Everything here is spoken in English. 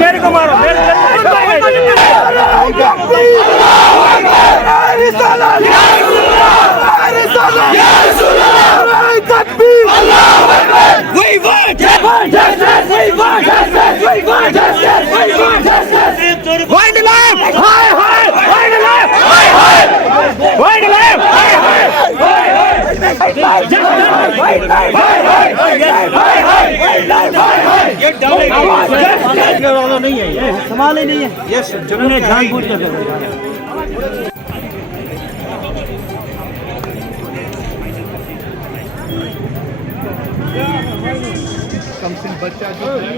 میرے کو مارو We want justice! We want justice! We want justice! We want justice! Wind alive! Hi, hi! Wind alive! Hi, hi! Wind alive! Hi, hi! Hi, hi! Justice! Wind alive! Hi, hi! Wind alive! Hi, hi! Wind alive! Hi, hi! Get down! Justice! वाला नहीं है ये, संभाल ही नहीं है। Yes, जिन्होंने जानबूझ कर दिया। कमसन बच्चा जो है